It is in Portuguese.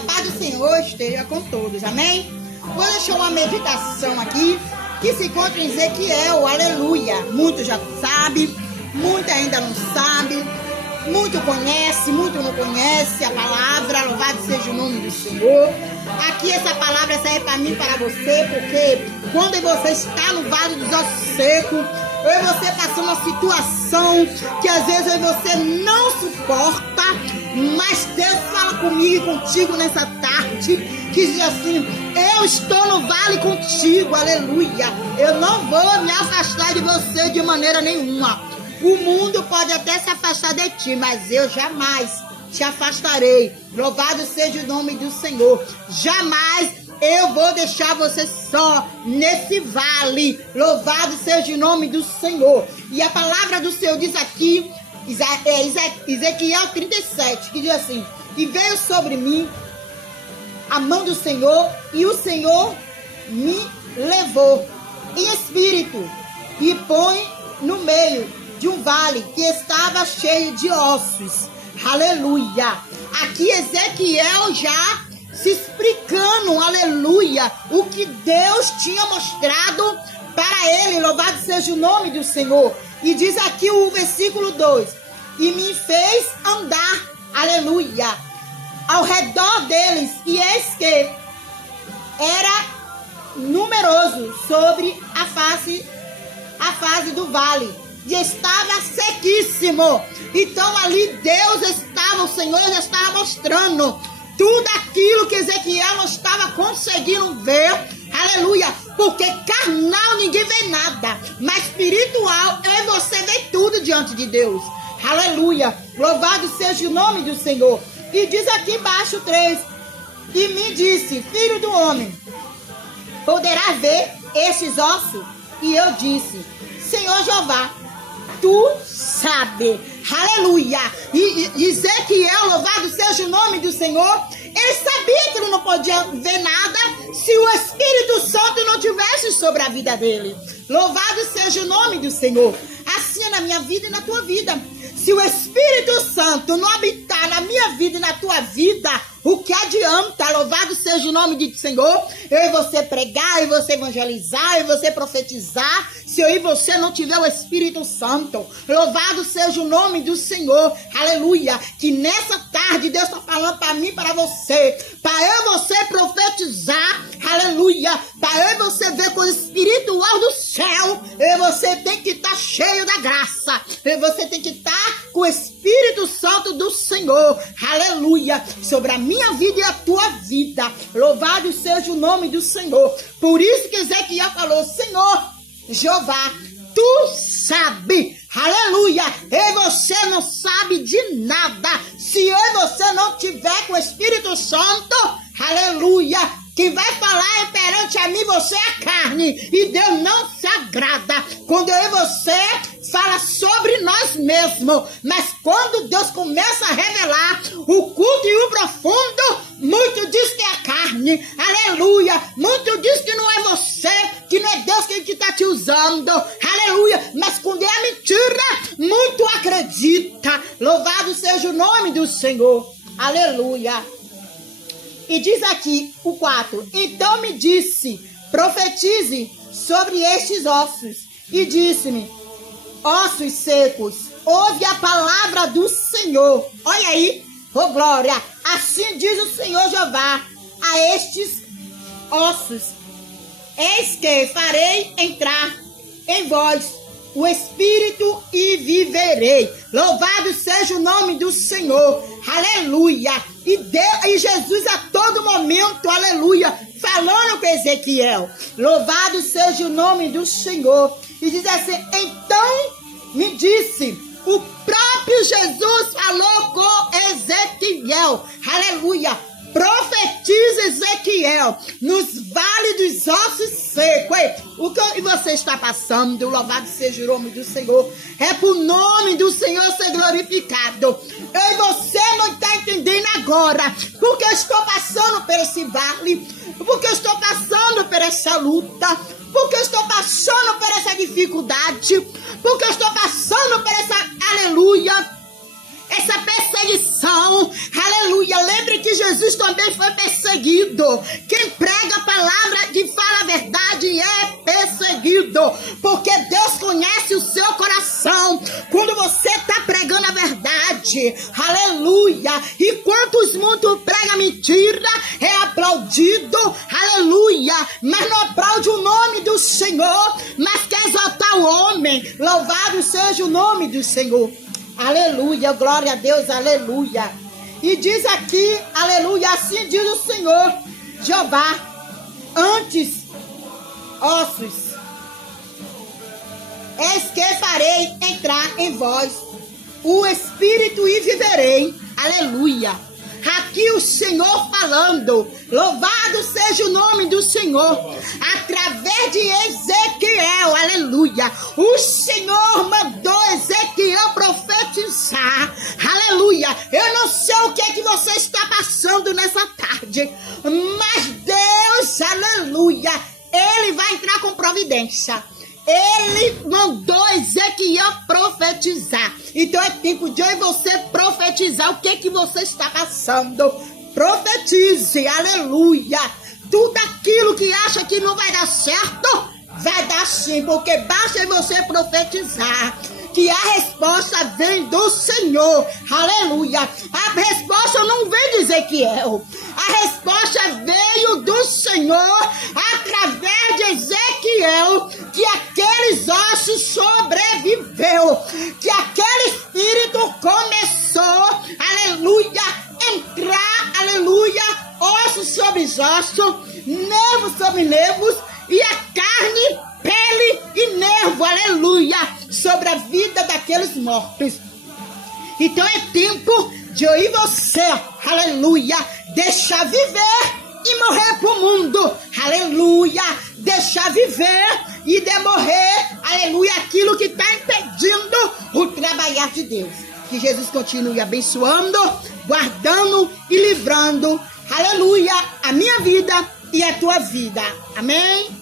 a paz do Senhor esteja com todos, amém? Vou deixar uma meditação aqui, que se encontra em Ezequiel, aleluia. Muito já sabe, muito ainda não sabe, muito conhece, muito não conhece a palavra, louvado seja o nome do Senhor. Aqui essa palavra serve para mim e para você, porque quando você está no vale dos ossos secos, eu e você passando uma situação que às vezes você não suporta, mas Deus fala comigo e contigo nessa tarde, que diz assim: eu estou no vale contigo, aleluia. Eu não vou me afastar de você de maneira nenhuma. O mundo pode até se afastar de ti, mas eu jamais te afastarei. Louvado seja o nome do Senhor. Jamais eu vou deixar você só nesse vale. Louvado seja o nome do Senhor. E a palavra do Senhor diz aqui, Ezequiel 37, que diz assim: e veio sobre mim a mão do Senhor, e o Senhor me levou em espírito e põe no meio de um vale que estava cheio de ossos. Aleluia. Aqui Ezequiel já se explicando, aleluia, o que Deus tinha mostrado para ele. Louvado seja o nome do Senhor. E diz aqui o versículo 2: e me fez andar, aleluia, ao redor deles, e eis que era numeroso sobre a face do vale, e estava sequíssimo. Então ali Deus estava, o Senhor já estava mostrando tudo aquilo que Ezequiel não estava conseguindo ver, aleluia, porque carnal ninguém vê nada, mas espiritual eu e você vê tudo diante de Deus, aleluia. Louvado seja o nome do Senhor. E diz aqui embaixo 3: e me disse: filho do homem, poderás ver estes ossos? E eu disse: Senhor Jeová, tu sabe. Aleluia. E Ezequiel, louvado seja o nome do Senhor, ele sabia que ele não podia ver nada se o Espírito Santo não tivesse sobre a vida dele. Louvado seja o nome do Senhor. Assim é na minha vida e na tua vida. Se o Espírito Santo não habitar na minha vida e na tua vida, o que adianta? Louvado seja o nome do Senhor. Eu e você pregar, e você evangelizar, e você profetizar, se eu e você não tiver o Espírito Santo. Louvado seja o nome do Senhor, aleluia. Que nessa tarde Deus está falando para mim e para você, para eu e você profetizar, aleluia, para eu e você ver com o espiritual do céu. E você tem que estar cheio da graça, e você tem que estar com o Espírito Santo do Senhor, aleluia, sobre a minha vida e a tua vida. Louvado seja o nome do Senhor. Por isso que Ezequiel falou: Senhor Jeová, tu sabe, aleluia. E você não sabe de nada se eu e você não tiver com o Espírito Santo, aleluia. Quem vai falar perante a mim, você é a carne, e Deus não se agrada quando eu e você fala sobre nós mesmos. Mas quando Deus começa a revelar o culto e o profundo, muito diz que é a carne, aleluia. Muito diz que não é você, que não é Deus que está te usando, aleluia. Mas quando é mentira, muito acredita. Louvado seja o nome do Senhor, aleluia. E diz aqui o 4: então me disse: profetize sobre estes ossos. E disse-me: ossos secos, ouve a palavra do Senhor. Olha aí, oh glória. Assim diz o Senhor Jeová a estes ossos: eis que farei entrar em vós o Espírito e viverei. Louvado seja o nome do Senhor, aleluia. E Jesus a todo momento, aleluia, falando com Ezequiel. Louvado seja o nome do Senhor. E diz assim: então me disse, o próprio Jesus falou com Ezequiel, aleluia. Profetiza Ezequiel nos vales dos ossos secos. O que você está passando, louvado seja o nome do Senhor, é para o nome do Senhor ser glorificado. Eu e você não está entendendo agora, porque eu estou passando por esse vale, porque eu estou passando por essa luta, porque eu estou passando por essa dificuldade, porque eu estou passando por essa, aleluia, essa perseguição, aleluia. Lembre que que Jesus também foi perseguido. Quem prega a palavra que fala a verdade é perseguido, porque Deus conhece o seu coração. Quando você está pregando a verdade, aleluia, e quantos muitos pregam mentira, é aplaudido, aleluia, mas não aplaude o nome do Senhor, mas quer exaltar o homem. Louvado seja o nome do Senhor, aleluia, glória a Deus, aleluia. E diz aqui, aleluia, assim diz o Senhor Jeová: antes, ossos, eis que farei entrar em vós o Espírito e viverei, aleluia. Aqui o Senhor falando, louvado seja o nome do Senhor, através de Ezequiel, aleluia. O Senhor mandou Ezequiel profetizar, aleluia. Eu não sei o que é que você está passando nessa tarde, mas Deus, aleluia, Ele vai entrar com providência. Ele mandou Ezequiel profetizar. Então é tempo de eu e você profetizar o que você está passando. Profetize, aleluia. Tudo aquilo que acha que não vai dar certo, vai dar sim, porque basta você profetizar que a resposta vem do Senhor, aleluia. A resposta não vem de Ezequiel, a resposta veio do Senhor através de Ezequiel, que aqueles ossos sobreviveu, que aquele espírito começou, aleluia, entrar, aleluia, ossos sobre ossos, nervos sobre nervos, e a carne, pele e nervo, aleluia, sobre a vida daqueles mortos. Então é tempo de eu e você, aleluia, deixar viver e morrer pro mundo, aleluia, deixar viver e demorrer, aleluia, aquilo que está impedindo o trabalhar de Deus. Que Jesus continue abençoando, guardando e livrando, aleluia, a minha vida e a tua vida. Amém?